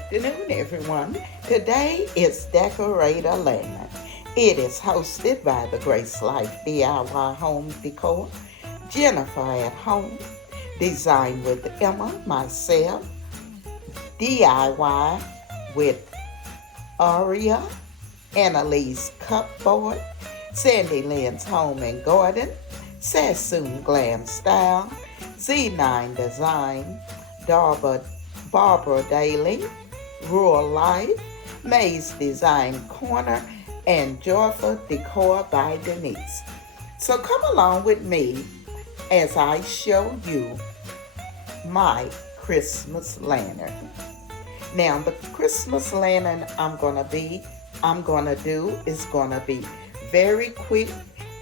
afternoon, everyone. Today is Decorator Land. It is hosted by the Grace Life DIY Home Decor, Jennifer at Home, Design with Emma, myself, DIY with Aria, Annalise Cupboard, Sandy Lynn's Home and Garden, Sassoon Glam Style, Z9 Design, Barbara Daly, Rural Life, Maze Design Corner, and Joyful Decor by Denise. So come along with me as I show you my Christmas lantern. Now the Christmas lantern I'm gonna do is gonna be very quick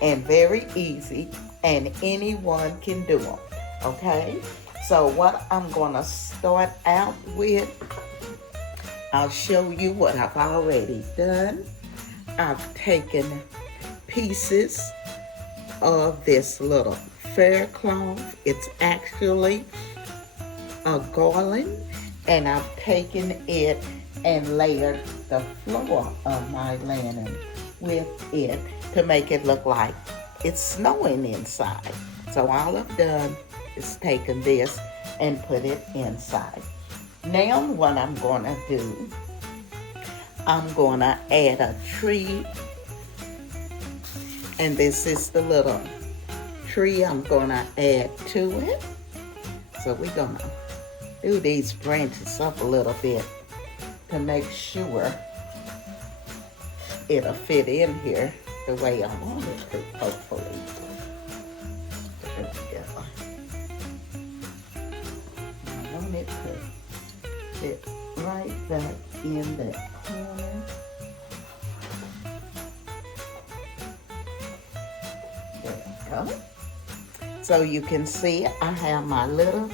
and very easy, and anyone can do them. Okay? So what I'm gonna start out with, I'll show you what I've already done. I've taken pieces of this little fair cloth. It's actually a garland, and I've taken it and layered the floor of my lantern with it to make it look like it's snowing inside. So all I've done is taken this and put it inside. Now what I'm gonna do, I'm gonna add a tree, and this is the little tree I'm gonna add to it. So we're gonna do these branches up a little bit to make sure it'll fit in here the way I want it to, hopefully. There we go. I want it to fit right back in that corner. There we go. So you can see I have my little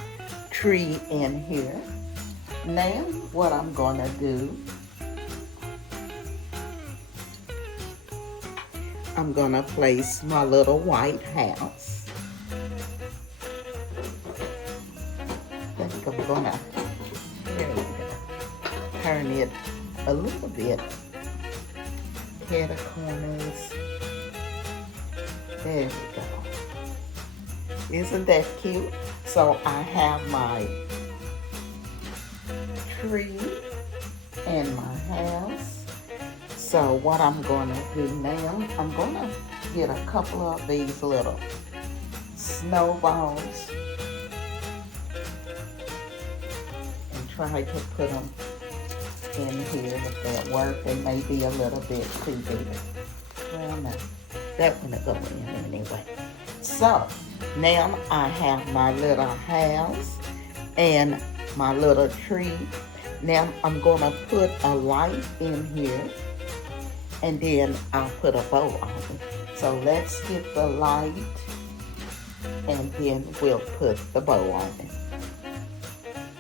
tree in here. Now what I'm gonna do, I'm gonna place my little white house. I think I'm gonna, there we go, turn it a little bit, tear the corners. There we go. Isn't that cute? So I have my tree and my house. So what I'm gonna do now, I'm gonna get a couple of these little snowballs and try to put them in here if that work. They may be a little bit too big. Well, no, that one will go in anyway. So now I have my little house and my little tree. Now I'm gonna put a light in here, and then I'll put a bow on it. So let's get the light, and then we'll put the bow on it.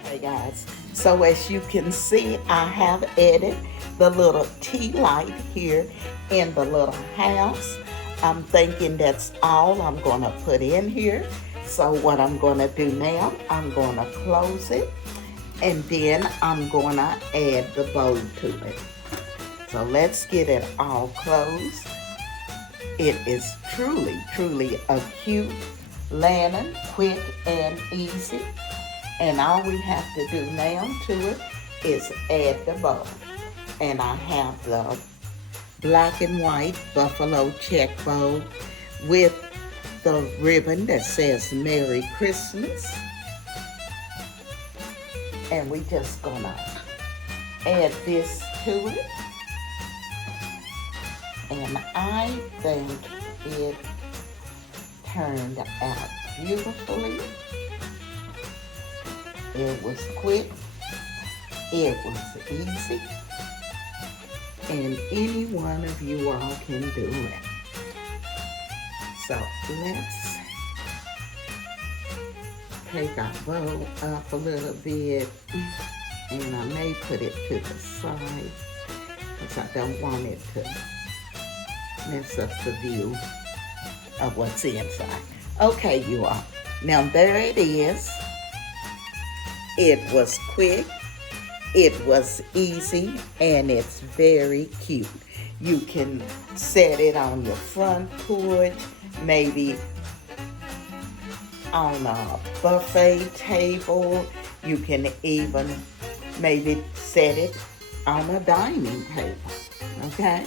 Hey guys, so as you can see, I have added the little tea light here in the little house. I'm thinking that's all I'm gonna put in here. So what I'm gonna do now, I'm gonna close it, and then I'm gonna add the bow to it. So let's get it all closed. It is truly, truly a cute lantern, quick and easy. And all we have to do now to it is add the bow. And I have the black and white buffalo check bow with the ribbon that says Merry Christmas. And we just gonna add this to it. And I think it turned out beautifully. It was quick, it was easy, and any one of you all can do it. So let's take our bow up a little bit, and I may put it to the side because I don't want it to mess up the view of what's inside. Okay, you all. Now there it is. It was quick, It was easy and it's very cute. You can set it on your front porch, maybe on a buffet table. You can even maybe set it on a dining table, okay?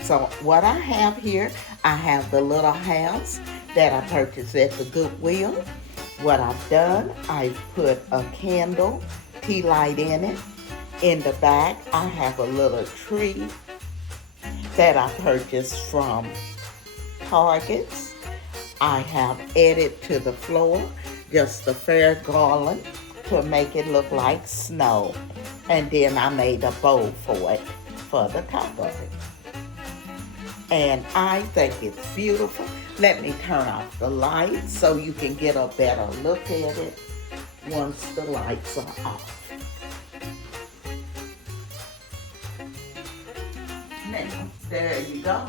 So what I have here, I have the little house that I purchased at the Goodwill. What I've done, I've put a candle, tea light in it. In the back, I have a little tree that I purchased from Target's. I have added to the floor just a fair garland to make it look like snow. And then I made a bow for it, for the top of it. And I think it's beautiful. Let me turn off the lights so you can get a better look at it once the lights are off. Now, there you go.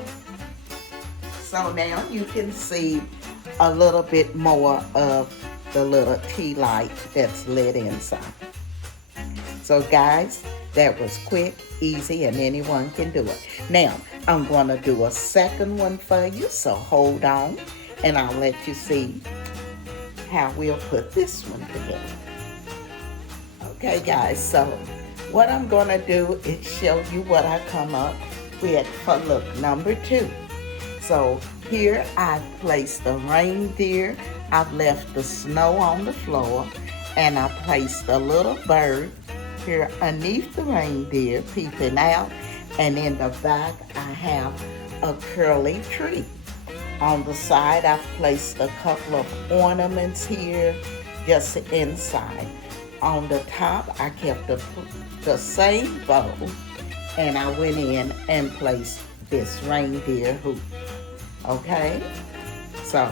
So now you can see a little bit more of the little tea light that's lit inside. So guys, that was quick, easy, and anyone can do it. Now, I'm going to do a second one for you, so hold on, and I'll let you see how we'll put this one together. Okay, guys, so what I'm going to do is show you what I come up with for look number 2. So here I've placed the reindeer, I've left the snow on the floor, and I placed a little bird here underneath the reindeer peeping out, and in the back I have a curly tree. On the side I've placed a couple of ornaments here just inside. On the top I kept the same bow, and I went in and placed this reindeer hoop. Okay, so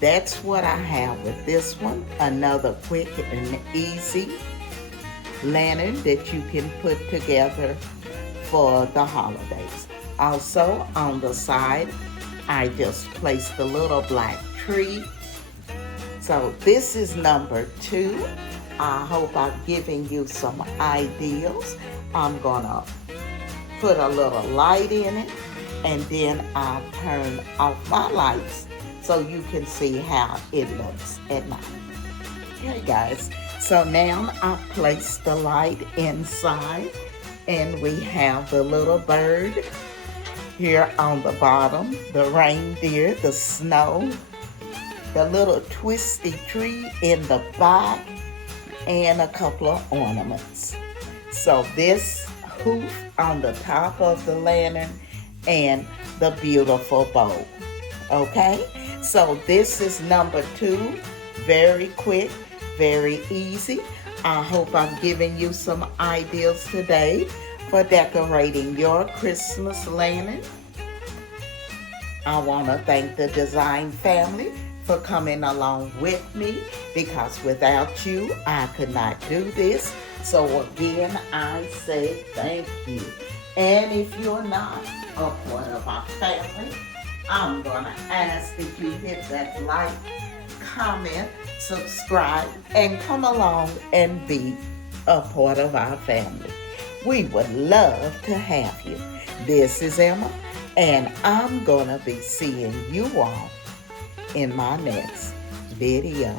that's what I have with this one. Another quick and easy lantern that you can put together for the holidays. Also on the side, I just placed a little black tree. So this is number 2. I hope I've given you some ideas. I'm gonna put a little light in it, and then I'll turn off my lights so you can see how it looks at night. Okay guys, so now I've placed the light inside, and we have the little bird here on the bottom, the reindeer, the snow, the little twisty tree in the back, and a couple of ornaments. So this hoof on the top of the lantern and the beautiful bow. Okay, so this is number 2. Very quick, very easy. I hope I'm giving you some ideas today for decorating your Christmas lantern. I want to thank the design family for coming along with me, because without you, I could not do this. So again, I say thank you. And if you're not a part of our family, I'm going to ask that you hit that like, comment, subscribe, and come along and be a part of our family. We would love to have you. This is Emma, and I'm going to be seeing you all in my next video.